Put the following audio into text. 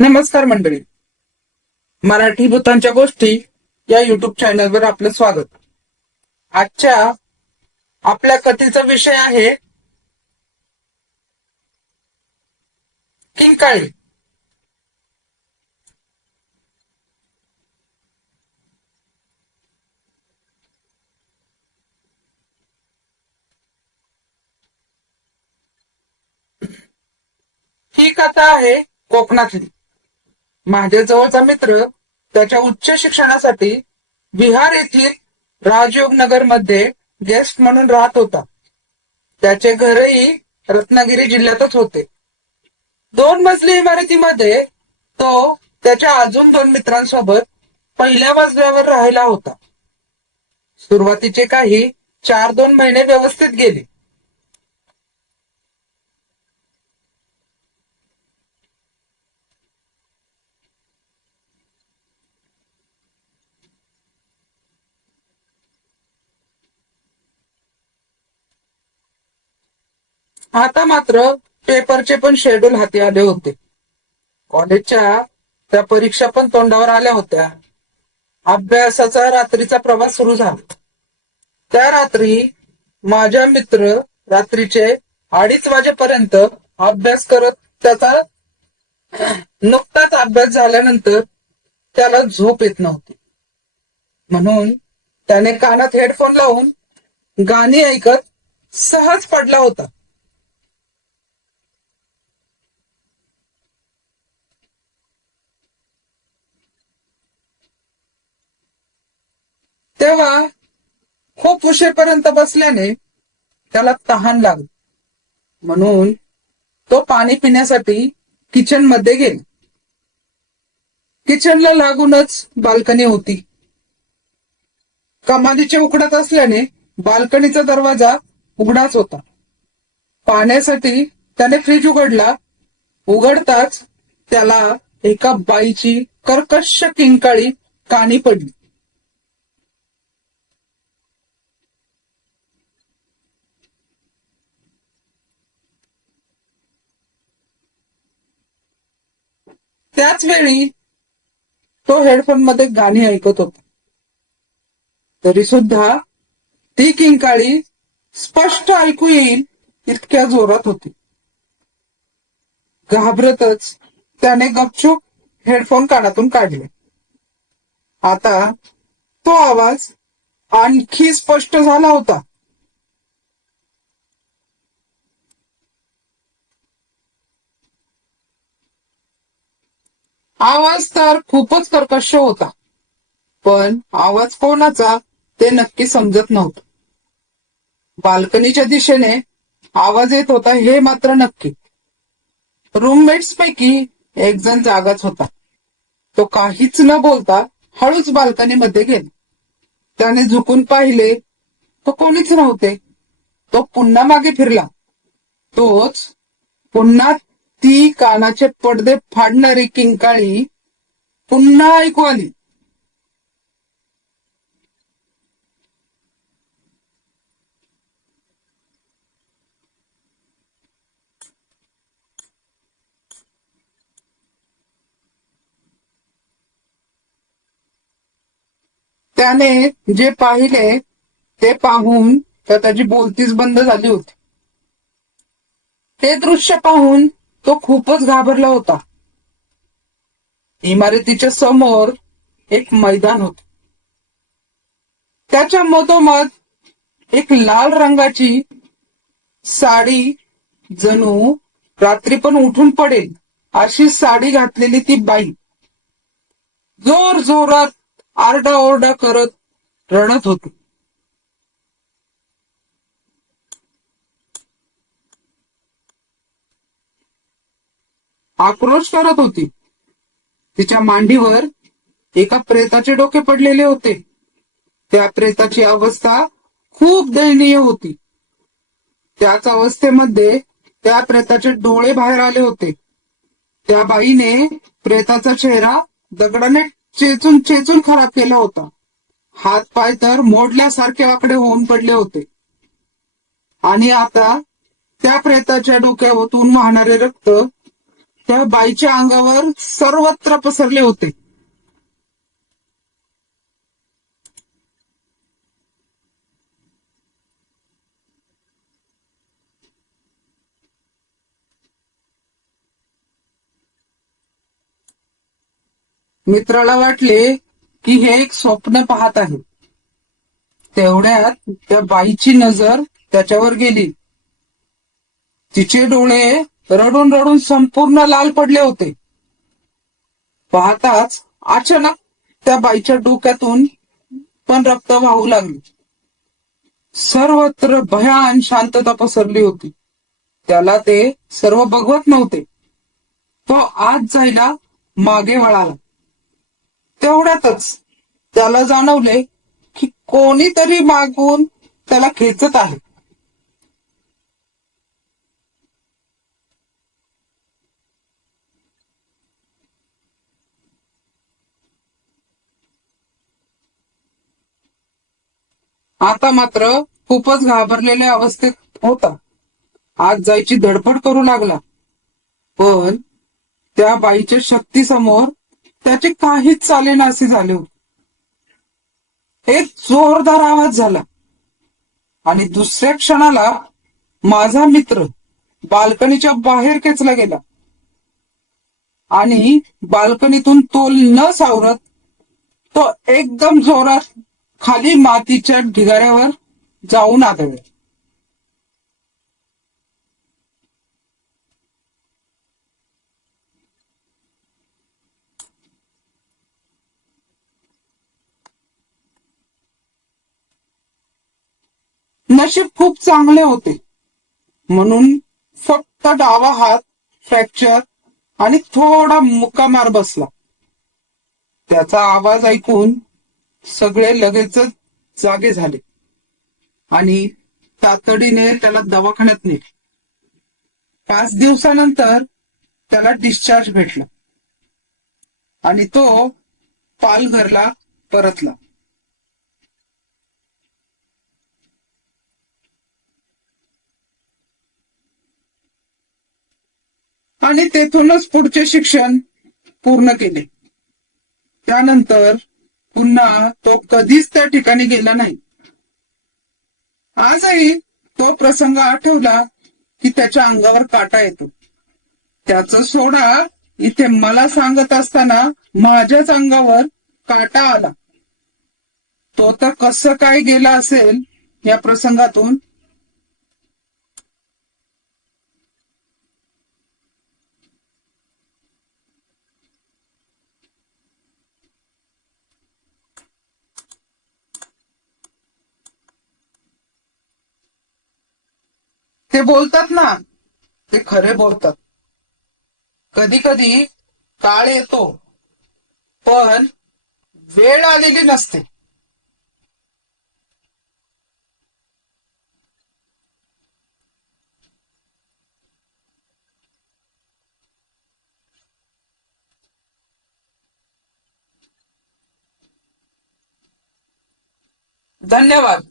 नमस्कार मंडळी. मराठी भूतांच्या गोष्टी या युट्यूब चॅनलवर आपलं स्वागत. आजच्या आपल्या कथेचा विषय आहे किंकाळी. ही कथा आहे कोकणातली. माझ्या जवळचा मित्र त्याच्या उच्च शिक्षणासाठी बिहार येथील राजयोग नगर मध्ये गेस्ट म्हणून राहत होता. त्याचे घरही रत्नागिरी जिल्ह्यातच होते. 2 मजली इमारतीमध्ये तो त्याच्या अजून 2 मित्रांसोबत पहिल्या मजल्यावर राहिला होता. सुरुवातीचे काही 4 महिने व्यवस्थित गेले. आता मात्र पेपरचे पण शेड्यूल हाती आले होते. कॉलेजच्या त्या परीक्षा पण तोंडावर आल्या होत्या. अभ्यासाचा रात्रीचा प्रवास सुरू झाला. त्या रात्री माझा मित्र रात्रीचे 2:30 वाजेपर्यंत अभ्यास करत त्याचा नुकताच अभ्यास झाल्यानंतर त्याला झोप येत नव्हती. म्हणून त्याने कानात हेडफोन लावून गाणी ऐकत सहज पडला होता. तेव्हा खूप उशीरपर्यंत बसल्याने त्याला तहान लागली. म्हणून तो पाणी पिण्यासाठी किचन मध्ये गेला. किचनला लागूनच बाल्कनी होती. कमानीचे उघडत असल्याने बाल्कनीचा दरवाजा उघडाच होता. पाण्यासाठी त्याने फ्रीज उघडला. उघडताच त्याला एका बाईची कर्कश किंकाळी कानी पडली. त्याच वेळी तो हेडफोन मध्ये गाणी ऐकत होता. तरी सुद्धा ती किंकाळी स्पष्ट ऐकू येईल इतक्या जोरात होती. घाबरतच त्याने गपचूप हेडफोन कानातून काढले. आता तो आवाज आणखी स्पष्ट झाला होता. आवाज तर खूपच कर्कश होता, पण आवाज कोणाचा ते नक्की समजत नव्हतं. बाल्कनीच्या दिशेने आवाज येत होता हे मात्र नक्की. रूममेट्स पैकी एक जण जागाच होता. तो काहीच न बोलता हळूच बाल्कनीमध्ये गेला. त्याने झुकून पाहिले तो कोणीच नव्हते. तो पुन्हा मागे फिरला. तोच पुन्हा ती कानाचे पडदे फाडणारी किंकाळी पुन्हा ऐकू आली. त्याने जे पाहिले ते पाहून तर त्याची बोलतीच बंद झाली होती. ते दृश्य पाहून तो खूपच घाबरला होता. इमारतीच्या समोर एक मैदान होते. त्याच्या मधोमध एक लाल रंगाची साडी, जणू रात्री पण उठून पडेल अशी साडी घातलेली ती बाई जोर जोरात आरडाओरडा करत रडत होती. आक्रोश करत होती. तिच्या मांडीवर एका प्रेताचे डोके पडलेले होते. त्या प्रेताची अवस्था खूप दयनीय होती. त्याच अवस्थेमध्ये त्या प्रेताचे डोळे बाहेर आले होते. त्या बाईने प्रेताचा चेहरा दगडाने चेचून चेचून खराब केला होता. हात पाय तर मोडल्यासारखे वाकडे होऊन पडले होते. आणि आता त्या प्रेताच्या डोक्यावरून वाहणारे रक्त त्या बाईच्या अंगावर सर्वत्र पसरले होते. मित्राला वाटले की हे एक स्वप्न पाहत आहे. तेवढ्यात त्या बाईची नजर त्याच्यावर गेली. तिचे डोळे रडून रडून संपूर्ण लाल पडले होते. पाहताच अचानक त्या बाईच्या डोक्यातून पण रक्त वाहू लागले. सर्वत्र भयान शांतता पसरली होती. त्याला ते सर्व बघवत नव्हते. तो आत जायला मागे वळाला. तेवढ्यातच त्याला जाणवले की कोणीतरी मागून त्याला खेचत आहे. आता मात्र खूपच घाबरलेल्या अवस्थेत होता. आत जायची धडपड करू लागला. पण त्या बाईच्या शक्तीसमोर त्याचे काहीच चालेनासे झाले होते. एक जोरदार आवाज झाला आणि दुसऱ्या क्षणाला माझा मित्र बाल्कनीच्या बाहेर खेचला गेला आणि बाल्कनीतून तोल न सावरत तो एकदम जोरात खाली मातीच्या ढिगाऱ्यावर जाऊन आदळला. नशीब खूप चांगले होते म्हणून फक्त डावा हात फ्रॅक्चर आणि थोडा मुका मार बसला. त्याचा आवाज ऐकून सगळे लगेचच जागे झाले आणि तातडीने त्याला दवाखान्यात नेले. 5 दिवसानंतर त्याला डिस्चार्ज भेटला आणि तो पालघरला परतला. आणि तेथूनच पुढचे शिक्षण पूर्ण केले. त्यानंतर पुन्हा तो कधीच त्या ठिकाणी गेला नाही. आजही तो प्रसंग आठवला की त्याच्या अंगावर काटा येतो. त्याचं सोडा, इथे मला सांगत असताना माझ्याच अंगावर काटा आला. तो तर कसं काय गेला असेल या प्रसंगातून. ते बोलतात ना, ते खरे बोलतात. कधी कधी काळ येतो पण वेळ आलेली नसते. धन्यवाद.